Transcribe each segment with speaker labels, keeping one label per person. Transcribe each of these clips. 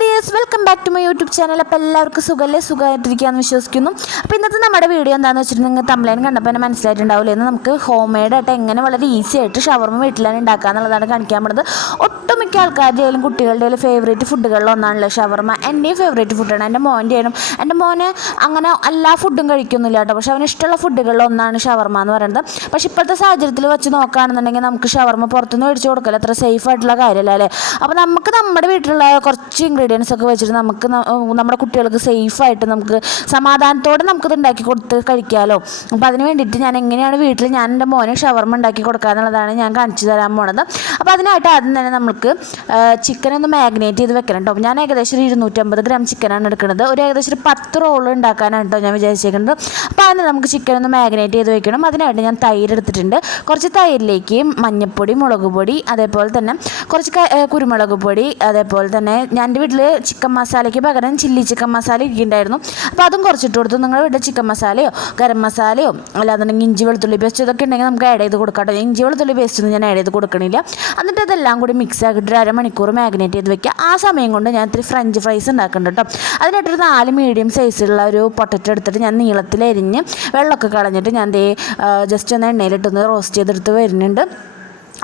Speaker 1: Dears welcome back to my YouTube channel അപ്പോൾ എല്ലാവർക്കും സുഖമല്ലേ സുഖമായിട്ടിരിക്കാമെന്ന് വിശ്വസിക്കുന്നു. അപ്പോൾ ഇന്നത്തെ നമ്മുടെ വീഡിയോ എന്താണെന്ന് വെച്ചിട്ടുണ്ടെങ്കിൽ തമ്മിലേൻ കണ്ടപ്പോൾ തന്നെ മനസ്സിലായിട്ടുണ്ടാവില്ല? എന്ന് നമുക്ക് ഹോം മെയ്ഡ് ആയിട്ട് എങ്ങനെ വളരെ ഈസി ആയിട്ട് ഷവർമ വീട്ടിലാണ് ഉണ്ടാക്കുക എന്നുള്ളതാണ് കാണിക്കാൻ പോകുന്നത് ഒട്ടുമിക്ക ആൾക്കാരുടെ ആയാലും കുട്ടികളുടെ ആയാലും ഫേവറേറ്റ് ഫുഡുകളിൽ ഒന്നാണല്ലോ ഷവർമ. എന്റെയും ഫേവറേറ്റ് ഫുഡാണ് എന്റെ മോന്റെ ആയാലും എന്റെ മോന് അങ്ങനെ എല്ലാ ഫുഡും കഴിക്കുന്നില്ല കേട്ടോ. പക്ഷേ അവന് ഇഷ്ടമുള്ള ഫുഡുകളിൽ ഒന്നാണ് ഷവർമ എന്ന് പറയുന്നത്. പക്ഷേ ഇപ്പോഴത്തെ സാഹചര്യത്തിൽ വെച്ച് നോക്കുകയാണെന്നുണ്ടെങ്കിൽ നമുക്ക് ഷവർമ പുറത്തുനിന്ന് മേടിച്ച് കൊടുക്കില്ല അത്ര സേഫ് ആയിട്ടുള്ള കാര്യമല്ല അല്ലേ? അപ്പോൾ നമുക്ക് നമ്മുടെ വീട്ടിലുള്ള കുറച്ച് ഇൻഗ്രീഡിയൻസ് ഒക്കെ വെച്ചിട്ട് നമുക്ക് നമ്മുടെ കുട്ടികൾക്ക് സേഫായിട്ട് നമുക്ക് സമാധാനത്തോടെ നമുക്കിത് ഉണ്ടാക്കി കൊടുത്ത് കഴിക്കാമല്ലോ അപ്പോൾ അതിന് വേണ്ടിയിട്ട് ഞാൻ എങ്ങനെയാണ് വീട്ടിൽ ഞാൻ എന്റെ മോനെ ഷവർമ ഉണ്ടാക്കി കൊടുക്കുക എന്നുള്ളതാണ് ഞാൻ കാണിച്ചു തരാൻ പോണത്. അപ്പോൾ അതിനായിട്ട് ആദ്യം തന്നെ നമുക്ക് ചിക്കൻ ഒന്ന് മാഗ്നേറ്റ് ചെയ്ത് വെക്കണം കേട്ടോ ഞാൻ ഏകദേശം ഒരു ഇരുന്നൂറ്റമ്പത് ഗ്രാം ചിക്കനാണ് എടുക്കുന്നത്. ഒരു ഏകദേശം ഒരു പത്ത് റോൾ ഉണ്ടാക്കാനാണ് കേട്ടോ ഞാൻ വിചാരിച്ചേക്കുന്നത് അപ്പോൾ അതിന് നമുക്ക് ചിക്കൻ ഒന്ന് മാഗ്നേറ്റ് ചെയ്ത് വെക്കണം. അതിനായിട്ട് ഞാൻ തൈര് എടുത്തിട്ടുണ്ട്. കുറച്ച് തൈരിലേക്ക് മഞ്ഞൾപ്പൊടി മുളക് പൊടി അതേപോലെ തന്നെ കുറച്ച് കുരുമുളക് പൊടി അതേപോലെ തന്നെ ഞാൻ എന്റെ വീട്ടിൽ ചിക്കൻ മസാലയ്ക്ക് പകരം ചില്ലി ചിക്കൻ മസാല ഇരിക്കുന്നുണ്ടായിരുന്നു. അപ്പോൾ അതും കുറച്ചിട്ട് കൊടുത്തു. നിങ്ങളുടെ വീട്ടിൽ ചിക്കൻ മസാലയോ ഗരം മസാലയോ അല്ലാന്നുണ്ടെങ്കിൽ ഇഞ്ചി വെളുത്തുള്ളി പേസ്റ്റ് ഇതൊക്കെ ഉണ്ടെങ്കിൽ നമുക്ക് ആഡ് ചെയ്ത് കൊടുക്കാം ഇഞ്ചി വെളുത്തുള്ളി പേസ്റ്റ് ഒന്നും ഞാൻ ആഡ് ചെയ്ത് കൊടുക്കണില്ല. എന്നിട്ട് അതെല്ലാം കൂടി മിക്സ് ആക്കിയിട്ട് ഒരു അരമണിക്കൂർ മാഗ്നേറ്റ് ചെയ്ത് വെക്കുക. ആ സമയം കൊണ്ട് ഞാൻ ഇത്തിരി ഫ്രഞ്ച് ഫ്രൈസ് ഉണ്ടാക്കുന്നുണ്ട് കേട്ടോ. അതിനായിട്ടൊരു നാല് മീഡിയം സൈസിലുള്ള ഒരു പൊട്ടറ്റോ എടുത്തിട്ട് ഞാൻ നീളത്തിൽ നീളത്തിലരിഞ്ഞ് വെള്ളമൊക്കെ കളഞ്ഞിട്ട് ഞാൻ ദേ ജസ്റ്റ് ഒന്ന് എണ്ണയിലിട്ടൊന്ന് റോസ്റ്റ് ചെയ്തെടുത്ത് വരുന്നുണ്ട്.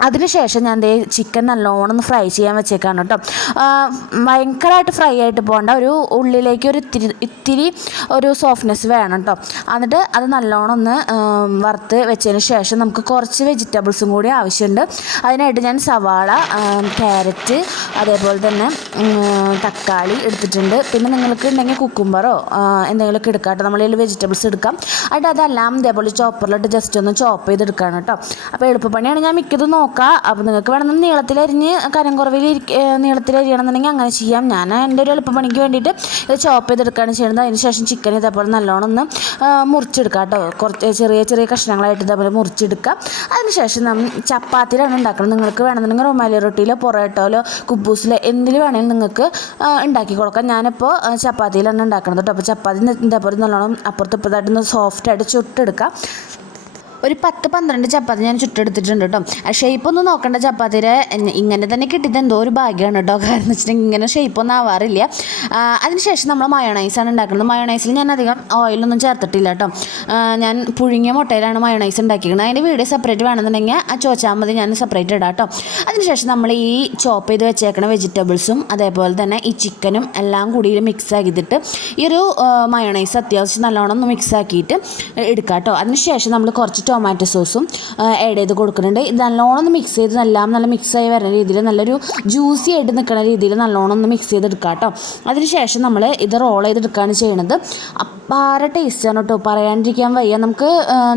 Speaker 1: അതിനുശേഷം ഞാൻ ദേ ചിക്കൻ നല്ലോണം ഫ്രൈ ചെയ്യാൻ വെച്ചേക്കാണ് കേട്ടോ. ഭയങ്കരമായിട്ട് ഫ്രൈ ആയിട്ട് പോകണ്ട. ഒരു ഉള്ളിലേക്ക് ഒരു ഇത്തിരി ഇത്തിരി ഒരു സോഫ്റ്റ്നെസ് വേണം കേട്ടോ. എന്നിട്ട് അത് നല്ലോണം ഒന്ന് വറുത്ത് വെച്ചതിന് ശേഷം നമുക്ക് കുറച്ച് വെജിറ്റബിൾസും കൂടി ആവശ്യമുണ്ട്. അതിനായിട്ട് ഞാൻ സവാള ക്യാരറ്റ് അതേപോലെ തന്നെ തക്കാളി എടുത്തിട്ടുണ്ട്. പിന്നെ നിങ്ങൾക്ക് ഉണ്ടെങ്കിൽ കുക്കുംബറോ എന്തെങ്കിലുമൊക്കെ എടുക്കാം കേട്ടോ. നമ്മളതിൽ വെജിറ്റബിൾസ് എടുക്കാം. അതിന്റെ അതെല്ലാം ഇതേപോലെ ചോപ്പറിലിട്ട് ജസ്റ്റ് ഒന്ന് ചോപ്പ് ചെയ്തെടുക്കുകയാണ് കേട്ടോ. അപ്പോൾ എളുപ്പപ്പണിയാണ്. ഞാൻ മിക്കതും നോക്കാം. അപ്പോൾ നിങ്ങൾക്ക് വേണമെന്ന് നീളത്തിലരിഞ്ഞ് കനം കുറവിൽ നീളത്തിലരിയണമെന്നുണ്ടെങ്കിൽ അങ്ങനെ ചെയ്യാം. ഞാൻ എന്റെ ഒരു എളുപ്പപ്പണിക്ക് വേണ്ടിയിട്ട് ഇത് ചോപ്പ് ചെയ്തെടുക്കുകയാണ് ചെയ്യുന്നത്. അതിന് ശേഷം ചിക്കൻ ഇതേപോലെ നല്ലോണം ഒന്ന് മുറിച്ചെടുക്കാം കേട്ടോ. കുറച്ച് ചെറിയ ചെറിയ കഷ്ണങ്ങളായിട്ട് ഇതേപോലെ മുറിച്ചെടുക്കാം. അതിനുശേഷം നമ്മൾ ചപ്പാത്തിയിലാണ് ഉണ്ടാക്കുന്നത്. നിങ്ങൾക്ക് വേണമെന്നുണ്ടെങ്കിൽ റൊമാലി റൊട്ടിയിലോ പൊറോട്ടയിലോ കുബൂസിലോ എന്തിൽ വേണമെങ്കിലും നിങ്ങൾക്ക് ഉണ്ടാക്കി കൊടുക്കാം. ഞാനിപ്പോൾ ചപ്പാത്തിയിലാണ് ഉണ്ടാക്കുന്നത് കേട്ടോ. അപ്പോൾ ചപ്പാത്തി ഇതേപോലെ നല്ലോണം അപ്പുറത്ത് ഇപ്പുറത്തായിട്ട് സോഫ്റ്റായിട്ട് ചുട്ടെടുക്കാം. ഒരു പത്ത് പന്ത്രണ്ട് ചപ്പാത്തി ഞാൻ ചുട്ടെടുത്തിട്ടുണ്ട് കേട്ടോ. ഷേപ്പ് ഒന്നും നോക്കണ്ട ചപ്പാത്തിയുടെ ഇങ്ങനെ തന്നെ കിട്ടിയത് എന്തോ ഒരു ഭാഗ്യമാണ് കേട്ടോ. കാരണം വെച്ചിട്ടുണ്ടെങ്കിൽ ഇങ്ങനെ ഷേപ്പ് ഒന്നും ആവാറില്ല. അതിനുശേഷം നമ്മൾ മയോണൈസാണ് ഉണ്ടാക്കുന്നത്. മയോണൈസിൽ ഞാൻ അധികം ഓയിലൊന്നും ചേർത്തിട്ടില്ല കേട്ടോ. ഞാൻ പുഴുങ്ങിയ മുട്ടയിലാണ് മയോണൈസ് ഉണ്ടാക്കിയിരിക്കുന്നത്. അതിന്റെ വീഡിയോ സെപ്പറേറ്റ് വേണമെന്നുണ്ടെങ്കിൽ ആ ചോദിച്ചാൽ മതി ഞാൻ സെപ്പറേറ്റ് ഇടാം കേട്ടോ. അതിനുശേഷം നമ്മൾ ഈ ചോപ്പ് ചെയ്ത് വെച്ചേക്കണ വെജിറ്റബിൾസും അതേപോലെ തന്നെ ഈ ചിക്കനും എല്ലാം കൂടി മിക്സ് ആക്കിയിട്ട് ഈ ഒരു മയോണൈസ് അത്യാവശ്യം നല്ലോണം ഒന്ന് മിക്സ് ആക്കിയിട്ട് എടുക്കാം കേട്ടോ. അതിനുശേഷം നമ്മൾ കുറച്ച് ടൊമാറ്റോ സോസും ആഡ് ചെയ്ത് കൊടുക്കുന്നുണ്ട്. ഇത് നല്ലോണം ഒന്ന് മിക്സ് ചെയ്ത് എല്ലാം നല്ല മിക്സ് ആയി വരുന്ന രീതിയിൽ നല്ലൊരു ജ്യൂസി ആയിട്ട് നിൽക്കുന്ന രീതിയിൽ നല്ലോണം ഒന്ന് മിക്സ് ചെയ്തെടുക്കാം കേട്ടോ. അതിനുശേഷം നമ്മൾ ഇത് റോൾ ചെയ്തെടുക്കുകയാണ് ചെയ്യണത്. അപ്പാര ടേസ്റ്റാണ് കേട്ടോ. പറയാണ്ടിരിക്കാൻ വയ്യ. നമുക്ക്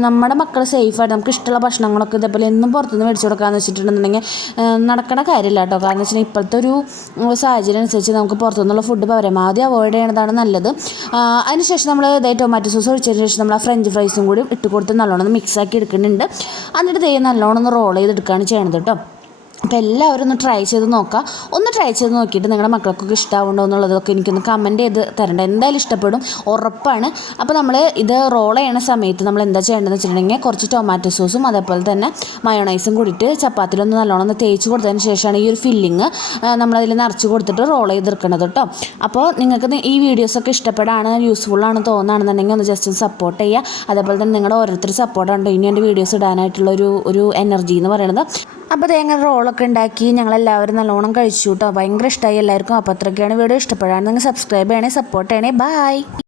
Speaker 1: നമ്മുടെ മക്കൾ സേഫായിട്ട് നമുക്ക് ഇഷ്ടമുള്ള ഭക്ഷണങ്ങളൊക്കെ ഇതേപോലെ എന്നും പുറത്തുനിന്ന് മേടിച്ചു കൊടുക്കാമെന്ന് വെച്ചിട്ടുണ്ടെന്നുണ്ടെങ്കിൽ നടക്കണ കാര്യമില്ല കേട്ടോ. കാരണം വെച്ചാൽ ഇപ്പോഴത്തെ ഒരു സാഹചര്യം അനുസരിച്ച് നമുക്ക് പുറത്തുനിന്നുള്ള ഫുഡ് പരമാവധി അവോയ്ഡ് ചെയ്യണതാണ് നല്ലത്. അതിനുശേഷം നമ്മൾ ഇതേ ടൊമാറ്റോ സോസ് ഒഴിച്ചതിന് ശേഷം നമ്മൾ ആ ഫ്രഞ്ച് ഫ്രൈസും കൂടി ഇട്ട് കൊടുത്ത് നല്ലോണം മിക്സ് ആക്കി എടുക്കുന്നുണ്ട് എന്നിട്ട് തേ നല്ലോണം ഒന്ന് റോൾ ചെയ്തെടുക്കുകയാണ് ചെയ്യണത് കേട്ടോ. അപ്പോൾ എല്ലാവരും ഒന്ന് ട്രൈ ചെയ്ത് നോക്കുക. ഒന്ന് ട്രൈ ചെയ്ത് നോക്കിയിട്ട് നിങ്ങളുടെ മക്കൾക്കൊക്കെ ഇഷ്ടമാവുണ്ടോ എന്നുള്ളതൊക്കെ എനിക്കൊന്ന് കമന്റ് ചെയ്ത് തരണ്ട. എന്തായാലും ഇഷ്ടപ്പെടും. ഉറപ്പാണ്. അപ്പോൾ നമ്മൾ ഇത് റോൾ ചെയ്യണ സമയത്ത് നമ്മൾ എന്താ ചെയ്യേണ്ടതെന്ന് വെച്ചിട്ടുണ്ടെങ്കിൽ കുറച്ച് ടൊമാറ്റോ സോസും അതേപോലെ തന്നെ മയോണൈസും കൂടിയിട്ട് ചപ്പാത്തിലൊന്ന് നല്ലോണം ഒന്ന് തേച്ച് കൊടുത്തതിന് ശേഷമാണ് ഈ ഒരു ഫില്ലിങ് നമ്മളതിൽ നിറച്ച് കൊടുത്തിട്ട് റോൾ ചെയ്തെടുക്കണത് കേട്ടോ. അപ്പോൾ നിങ്ങൾക്ക് ഈ വീഡിയോസൊക്കെ ഇഷ്ടപ്പെടാണ് യൂസ്ഫുള്ളാണ് തോന്നുകയാണെന്നുണ്ടെങ്കിൽ ഒന്ന് ജസ്റ്റ് ഒന്ന് സപ്പോർട്ട് ചെയ്യുക. അതേപോലെ തന്നെ നിങ്ങളുടെ ഓരോരുത്തർ സപ്പോർട്ടാണ് ഇനി എന്റെ വീഡിയോസ് ഇടാനായിട്ടുള്ള ഒരു ഒരു എനർജി എന്ന് പറയുന്നത്. അപ്പോൾ തേങ്ങ റോളൊക്കെ ഉണ്ടാക്കി ഞങ്ങളെല്ലാവരും നല്ലോണം കഴിച്ചു കേട്ടോ. ഭയങ്കര ഇഷ്ടമായി എല്ലാവർക്കും. അപ്പോൾ അത്രയ്ക്കാണ് വീഡിയോ ഇഷ്ടപ്പെടാൻ. നിങ്ങൾ സബ്സ്ക്രൈബ് ചെയ്യണേ സപ്പോർട്ട് ചെയ്യണേ. ബൈ